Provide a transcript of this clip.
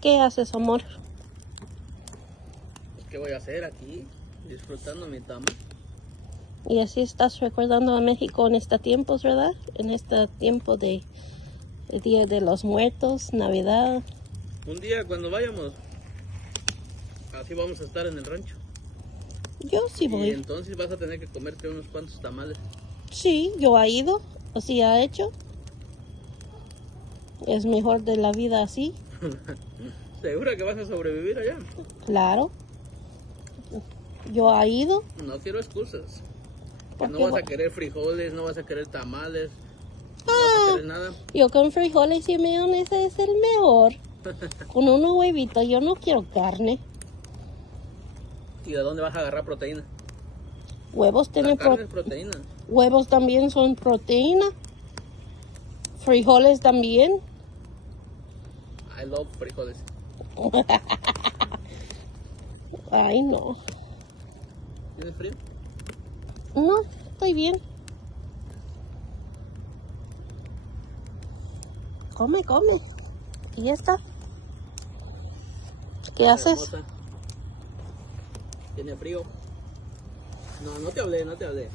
¿Qué haces, amor? ¿Qué voy a hacer aquí? Disfrutando mi tama. Y así estás recordando a México en estos tiempos, ¿verdad? En este tiempo de el Día de los Muertos, Navidad. Un día cuando vayamos, así vamos a estar en el rancho. Yo sí Y voy. entonces vas a tener que comerte unos cuantos tamales. Sí, yo he ido, así ha hecho. Es mejor de la vida así, ¿Segura que vas a sobrevivir allá? claro. Yo he ido. No quiero excusas. Que ¿Por no qué vas a voy? querer frijoles, no vas a querer tamales, no vas a querer nada. Yo con frijoles y mayonesa es el mejor. Con unos huevitos, yo no quiero carne. ¿Y de dónde vas a agarrar proteína? Huevos La tienen carne es proteína. huevos también son proteína. Frijoles también. I love frijoles. Ay, no. ¿Tienes frío? No, estoy bien. Come, come. Y ya está. ¿Qué haces? Hermosa. ¿Tiene frío? No, no te hablé, no te hablé.